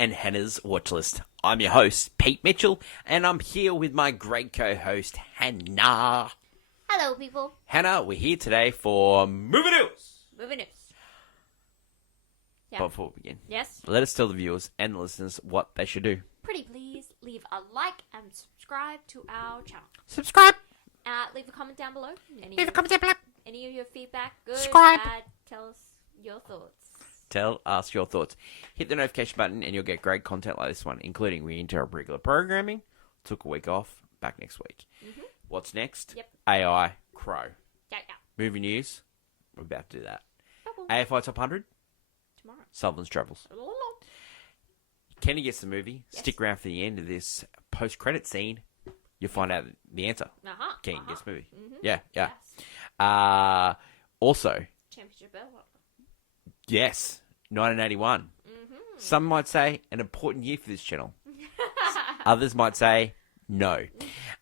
and Hannah's Watchlist. I'm your host, Pete Mitchell, and I'm here with my great co-host, Hannah. Hello, people. Hannah, we're here today for Movie News. Movie news. Yeah. But before we begin, Yes? let us tell the viewers and the listeners what they should do. Pretty please leave a like and subscribe to our channel. Subscribe. Leave a comment down below. Leave a comment down below. Any of your feedback, good, Subscribe. bad, tell us your thoughts. Tell us your thoughts. Hit the notification button and you'll get great content like this one, including we into our regular programming. Took a week off. Back next week. Mm-hmm. What's next? Yep. AI Crow. Yeah. Movie news. We're about to do that. Bye-bye. AFI Top 100. Tomorrow. Sutherland's Travels. Lolo. Kenny gets the movie. Yes. Stick around for the end of this post-credit scene. You'll find out the answer. Uh-huh. Kenny gets the movie. Mm-hmm. Yeah. Yes. Also, Championship belt. yes, 1981. Mm-hmm. Some might say an important year for this channel. Others might say no.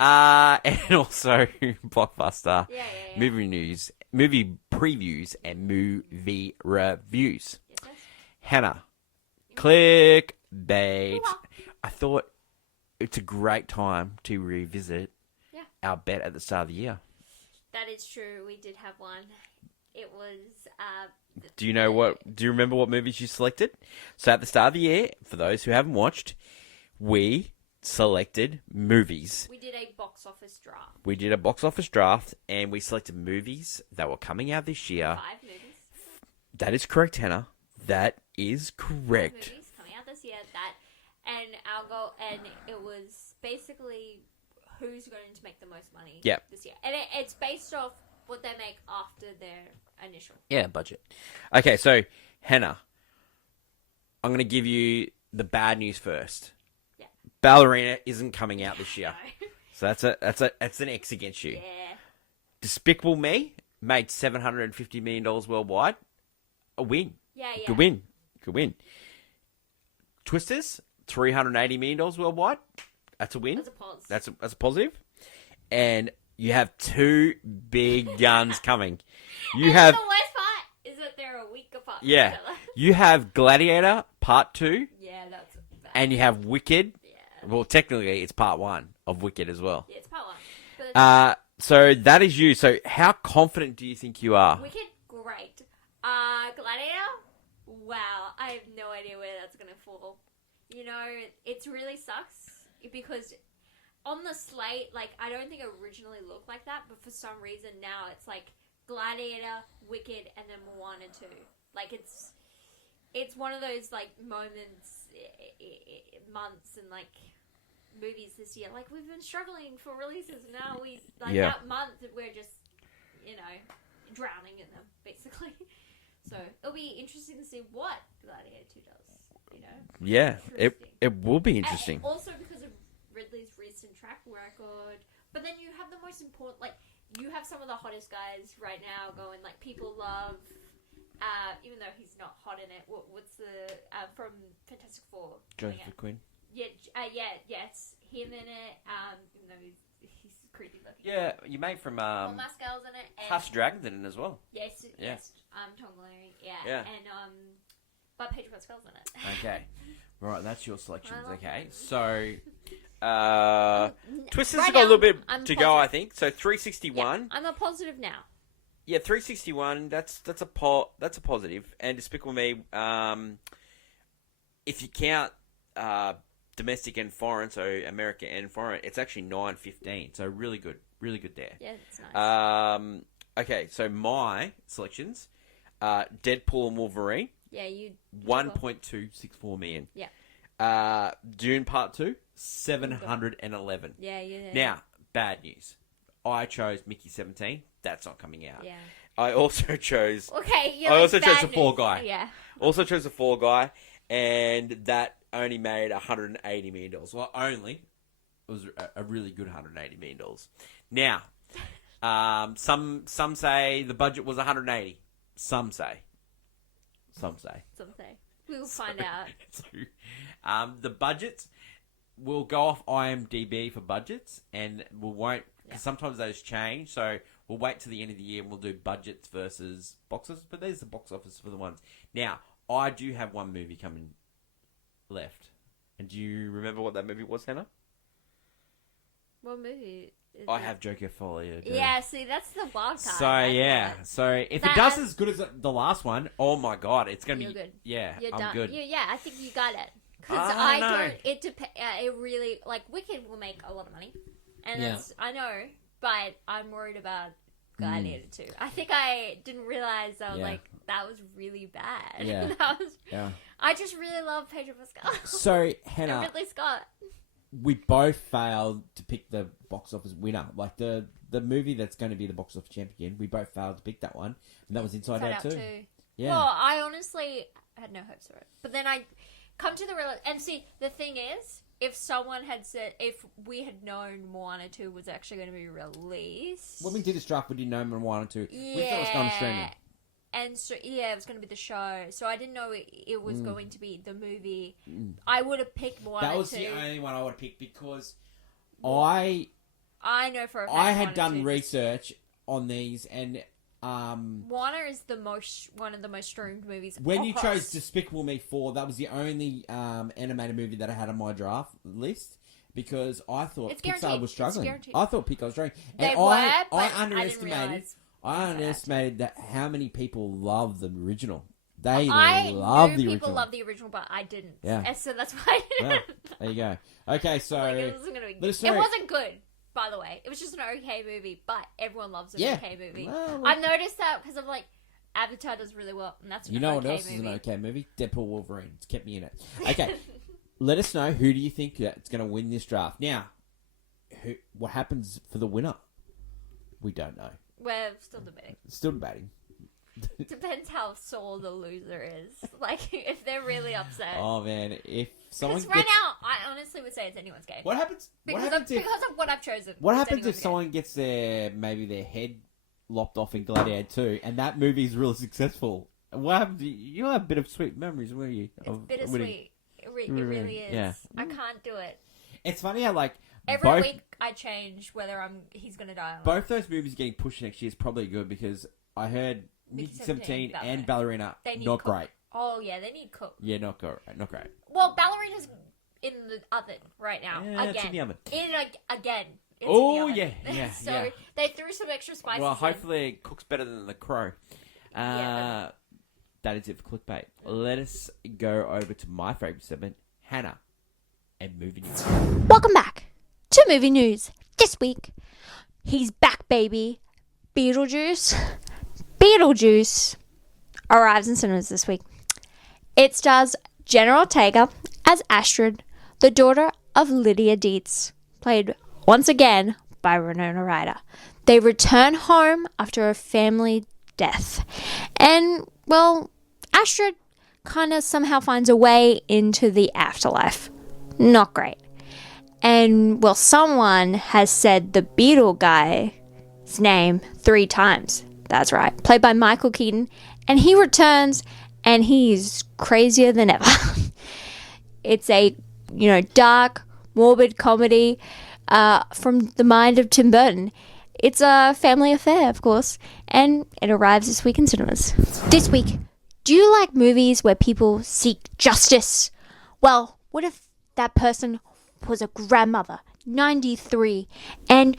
And also Blockbuster, Yeah. movie news, movie previews, and movie reviews. Yes. Hannah, clickbait. Hoo-ha. I thought it's a great time to revisit our bet at the start of the year. That is true. We did have one. It was, Do you remember what movies you selected? So at the start of the year, for those who haven't watched, we selected movies. we did a box office draft. We did a box office draft and we selected movies that were coming out this year. 5 movies. That is correct, Hannah. That is 5 correct. movies coming out this year. And our goal, and it was basically who's going to make the most money this year. And it's based off what they make after their initial. Yeah, budget. Okay, so Hannah, I'm going to give you the bad news first. Yeah. Ballerina isn't coming out this year. No. So that's an X against you. Yeah. Despicable Me made $750 million worldwide. A win. Yeah. Good win. Twisters, $380 million worldwide. That's a win. That's a pause. That's a positive. And you have two big guns coming. You and have the worst part is that they're a week apart from yeah. each other. You have Gladiator Part 2 Yeah, that's bad. and you have Wicked. Yeah. Well, technically it's Part 1 of Wicked as well. Yeah, it's part 1. But So that is you. So how confident do you think you are? Wicked, great. Gladiator, wow. I have no idea where that's going to fall. You know, it really sucks because on the slate, like, I don't think it originally looked like that, but for some reason now it's like Gladiator, Wicked, and then Moana 2. Like, it's one of those, like, moments, months, and, like, movies this year. Like, we've been struggling for releases. Now that month, we're just, you know, drowning in them, basically. So, it'll be interesting to see what Gladiator 2 does, you know? Yeah, Interesting. it will be interesting. And also because of Ridley's recent track record. But then you have the most important, like, you have some of the hottest guys right now going, like, people love, even though he's not hot in it, what's the, from Fantastic Four? Joseph McQueen. Yes, him in it, even though he's creepy looking. Yeah, you made from Paul Mescal's in it. And House of Dragons in it as well. Yes, Yeah. Tom Glaring, Yeah. and, but Pedro Pascal's in it. Okay. Right, that's your selections. I love Okay, them. so Twisters Right have got a now, little bit I'm to go, I positive. think. So 361. Yeah, I'm a positive now. Yeah, 361. That's a positive. And Despicable Me. If you count domestic and foreign, so America and foreign, it's actually 915. So really good there. Yeah, it's nice. Okay, so my selections: Deadpool and Wolverine, Yeah, you. 1.264 million. Yeah. Dune Part 2, 711. Yeah. Now, bad news. I chose Mickey 17. That's not coming out. Yeah. I also chose. Okay. I also chose the Fall Guy. Yeah. Also chose the Fall Guy, and that only made $180 million. Well, only. It was a really good $180 million. Now, some say the budget was 180. Some say. Someday. We'll find out. So, the budgets will go off IMDb for budgets, and we won't, because sometimes those change. So we'll wait till the end of the year and we'll do budgets versus box office. But there's the box office for the ones. Now, I do have one movie coming left. And do you remember what that movie was, Hannah? What movie? Is I it? have Joker Folio. Yeah, see, that's the wild card. So I thought. so if That- it does as good as the last one, oh my god, it's gonna You're be good. yeah, You're I'm done. good. Yeah, I think you got it. Because I I don't know. don't. It depends. It really like Wicked will make a lot of money, and Yeah. that's I know, but I'm worried about Gladiator too. I think I didn't realize I was Yeah. like that was really bad. Yeah. That was. Yeah. I just really love Pedro Pascal. So, and Hannah, Ridley Scott. we both failed to pick the box office winner. Like, the movie that's going to be the box office champion, we both failed to pick that one. And that was Inside Out 2. Yeah. Well, I honestly had no hopes for it. But then I come to the real and see the thing is, if someone had said if we had known Moana 2 was actually going to be released. When we did this draft, we didn't know Moana 2. Yeah. We thought it was going streaming. And so it was going to be the show. So I didn't know it was going to be the movie. Mm. I would have picked Moana 2. That was the only one I would pick because I know for a fact had Moana done 2 research on these, and Moana is one of the most streamed movies. when you across. chose Despicable Me 4, that was the only animated movie that I had on my draft list because I thought It's Pixar guaranteed. was It's struggling. guaranteed. I thought Pixar was struggling. They And were, I but I didn't underestimated. realize. I underestimated that how many people love the original. They I love knew the people original. love the original, but I didn't. Yeah. And so that's why I Yeah. didn't. There you go. Okay, so Like, it wasn't gonna be let us good. It know- wasn't good, by the way. It was just an okay movie, but everyone loves an Yeah. okay movie. Well, I've noticed that because of like Avatar does really well, and that's an you know okay what else movie. is an okay movie? Deadpool Wolverine. It's kept me in it. Okay, let us know who do you think that's going to win this draft. Now, what happens for the winner? We don't know. We're still debating. Still debating. Depends how sore the loser is. Like if they're really upset. Oh man, if someone Because right gets, now, I honestly would say it's anyone's game. what happens? Because what happens of, if because of what I've chosen. what it's happens if anyone's game. someone gets their head lopped off in Gladiator 2 and that movie is really successful? What happens? You have a bit of sweet memories, will you? It's of bittersweet. winning? It really is. Yeah. I can't do it. It's funny how like Every both, week I change whether he's gonna die or not. both those movies getting pushed next year is probably good because I heard Mickey Mickey 17 Ballerina. and Ballerina They need not cook. great. Oh yeah, they need cook. Yeah, not great. Not great. Well, ballerina's in the oven right now. Yeah, it's again. in the oven. Again. It's Oh, in the oven. yeah, so yeah. they threw some extra spices. Well, in. hopefully it cooks better than the crow. Yeah, That is it for clickbait. Let us go over to my favourite segment, Hannah, and movie news. Welcome back to movie news. This week, he's back, baby. Beetlejuice arrives in cinemas this week. It stars Jenna Ortega as Astrid, the daughter of Lydia Dietz, played once again by Winona Ryder. They return home after a family death. And, well, Astrid kind of somehow finds a way into the afterlife. Not great. And, well, someone has said the Beetle guy's name 3 times. That's right. Played by Michael Keaton. And he returns, and he's crazier than ever. It's a, dark, morbid comedy from the mind of Tim Burton. It's a family affair, of course, and it arrives this week in cinemas. This week, do you like movies where people seek justice? Well, what if that person was a grandmother, 93, and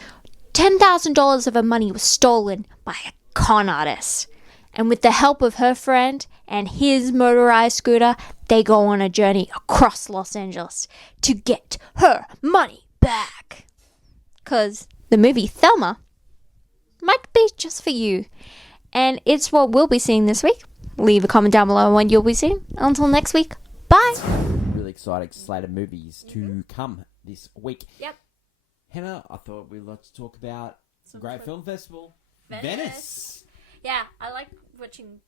$10,000 of her money was stolen by a con artist? And with the help of her friend and his motorized scooter, they go on a journey across Los Angeles to get her money back. 'Cause the movie Thelma might be just for you. And it's what we'll be seeing this week. Leave a comment down below on what you'll be seeing. Until next week, bye. Really exciting slate of movies to come this week. Yep. Hannah, I thought we'd like to talk about Great Film Festival, Venice. Venice. Yeah, I like watching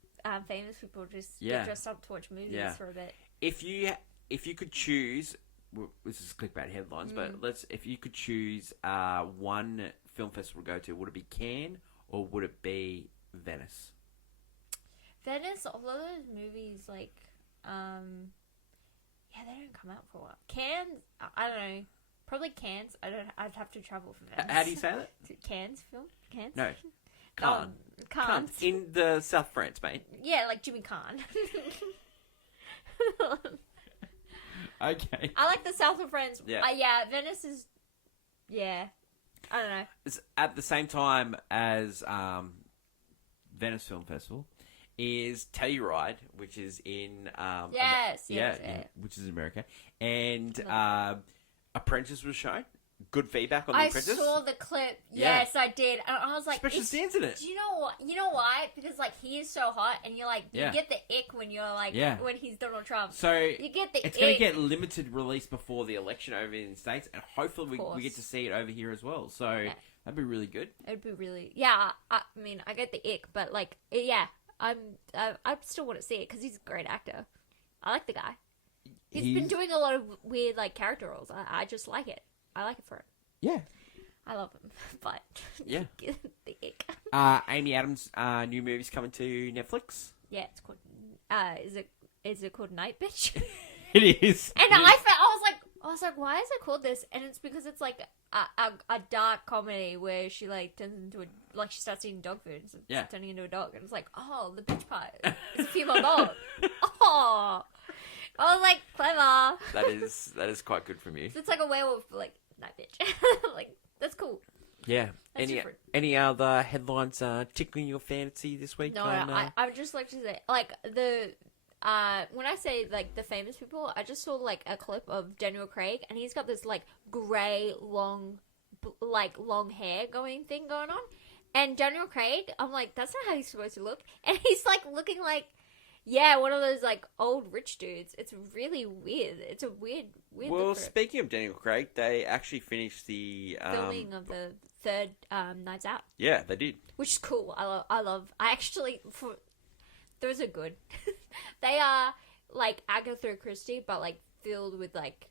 famous people just Yeah. get dressed up to watch movies Yeah. for a bit. If you could choose, well, this is clickbait headlines, but if you could choose one film festival to go to, would it be Cannes or would it be Venice? Venice, all of those movies, like, they don't come out for a while. Cannes, I don't know. Probably Cannes. I'd have to travel for Venice. How do you say that? Cannes film? Cannes? No, Cannes. Cannes. In the South France, mate. Yeah, like Jimmy Kahn. Okay. I like the South of France. Yeah. Yeah, Venice is. Yeah, I don't know. It's at the same time as Venice Film Festival is Telluride, which is in Yes, yeah, yes, yeah. which is in America, and Love Apprentice was shown. Good feedback on The I Apprentice. saw the clip. Yeah. Yes, I did, and I was like, Special it's- scenes in it. Do you know what? You know why? Because like he is so hot, and you're like, you Yeah. get the ick when you're like, Yeah. when he's Donald Trump. So You get the it's going ick. to get limited release before the election over in the States, and hopefully we course. get to see it over here as well. So that'd be really good. It'd be really, yeah. I mean, I get the ick, but like, yeah, I still want to see it because he's a great actor. I like the guy. He's been doing a lot of weird like character roles. I just like it. I like it for it. Yeah. I love him, but Yeah. get the ick. Amy Adams' new movie's coming to Netflix. Yeah, it's called. Is it called Night Bitch? It is. And I was like, why is it called this? And it's because it's like a dark comedy where she like turns into she starts eating dog food and Yeah. turning into a dog, and it's like, oh, the bitch part is a female dog. Oh, I was like, clever. That is quite good from you. It's like a werewolf, like Night Bitch. Like that's cool. Yeah. That's different. Any other headlines tickling your fancy this week? No, on, I would just like to say, like the. When I say like the famous people, I just saw like a clip of Daniel Craig, and he's got this like grey long hair going on, and Daniel Craig, I'm like, that's not how he's supposed to look, and he's like looking like, yeah, one of those like old rich dudes. It's really weird. It's a weird well, look for it. speaking of Daniel Craig, they actually finished the Filming of the third Knives Out, Yeah, they did. which is cool. I actually those are good. They are like Agatha Christie, but like filled with like,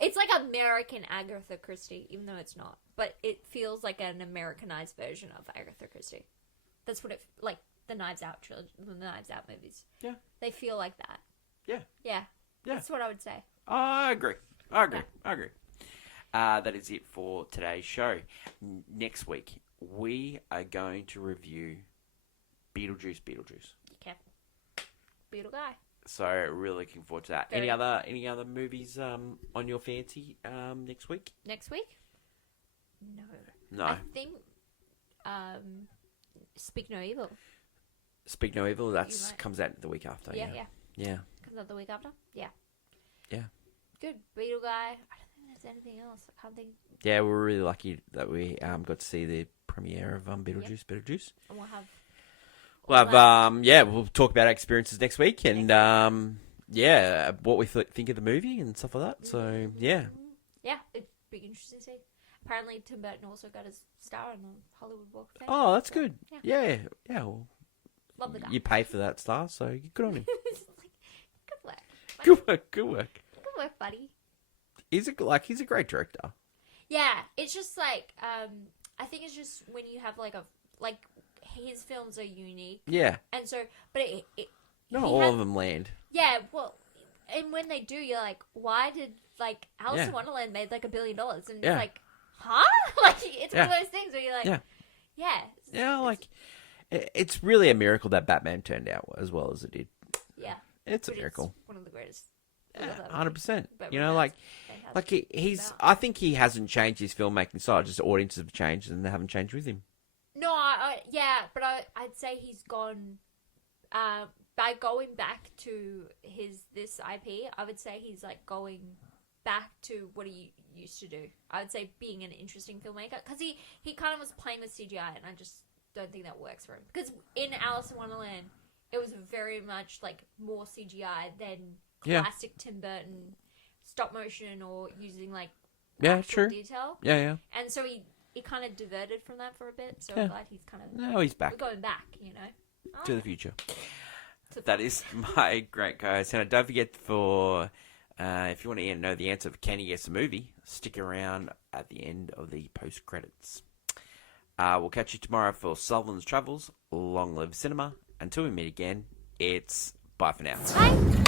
it's like American Agatha Christie, even though it's not. But it feels like an Americanized version of Agatha Christie. That's what it like. The Knives Out trilogy, the Knives Out movies. Yeah. They feel like that. Yeah. Yeah. Yeah. That's what I would say. I agree. That is it for today's show. Next week, we are going to review Beetlejuice. Be careful. Beetle guy. So really looking forward to that. Very- Any other movies on your fancy next week? Next week? No. No. I think Speak No Evil. Speak No Evil. That You might- comes out the week after. Yeah. Yeah. Comes out the week after? Yeah. Yeah. Good. Beetle guy. I don't think there's anything else. I can't think. Yeah, we're really lucky that we got to see the premiere of Beetlejuice. Beetlejuice. And we'll have. We'll all have that- we'll talk about our experiences next week and what we think of the movie and stuff like that. So yeah, Yeah, it'd be interesting to see. Apparently, Tim Burton also got his star on the Hollywood Walk of Fame. oh, that's So, good. Yeah. Yeah. Well, Love the guy. you pay for that star, so good on him. Good work. Good work. Good work. Good work, buddy. He's a great director. Yeah, it's just like I think it's just when you have like his films are unique, Yeah. and so but it Not he all has- of them land. Yeah, well, and when they do, you're like, why did like Alice in Yeah. Wonderland made like $1 billion, and Yeah. it's like, huh? Like it's one Yeah. of those things where you're like, Yeah. yeah, Yeah, like it's really a miracle that Batman turned out as well as it did. yeah, It's a but miracle. It's one of the greatest. Yeah, 100%. But You know, Batman's like fantastic. he's. About- I think he hasn't changed his filmmaking style. Just audiences have changed, and they haven't changed with him. No, yeah, but I'd say he's gone. By going back to this IP, I would say he's like going back to what he used to do. I would say being an interesting filmmaker because he kind of was playing with CGI, and I just don't think that works for him. Because in Alice in Wonderland, it was very much like more CGI than Yeah. classic Tim Burton stop motion or using like Yeah, actual true. detail. Yeah. And so he kind of diverted from that for a bit. So Yeah. I'm glad he's kind of No, he's back we're going back, you know. to the future. To That is my great co-host. And don't forget for if you want to know the answer of Can He Guess the Movie, stick around at the end of the post credits. We'll catch you tomorrow for Sullivan's Travels. Long live cinema. Until we meet again, it's bye for now. Bye.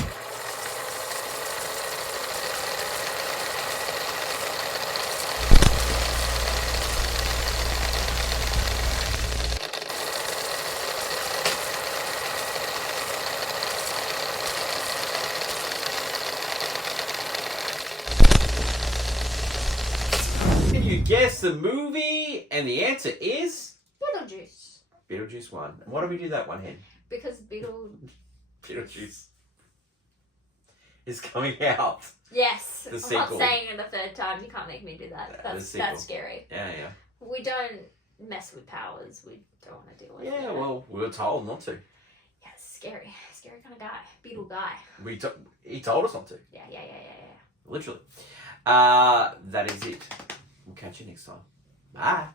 guess the movie, and the answer is Beetlejuice. Beetlejuice 1. And why do we do that one, Hen? Because Beetlejuice is coming out. Yes. The I'm sequel. not saying it a third time. You can't make me do that. The That's sequel. scary. Yeah, yeah. We don't mess with powers. We don't want to deal with Yeah, that. well, we were told not to. Yeah, it's scary. Scary kind of guy. Beetle guy. He told us not to, Yeah. literally. That is it. We'll catch you next time. Bye.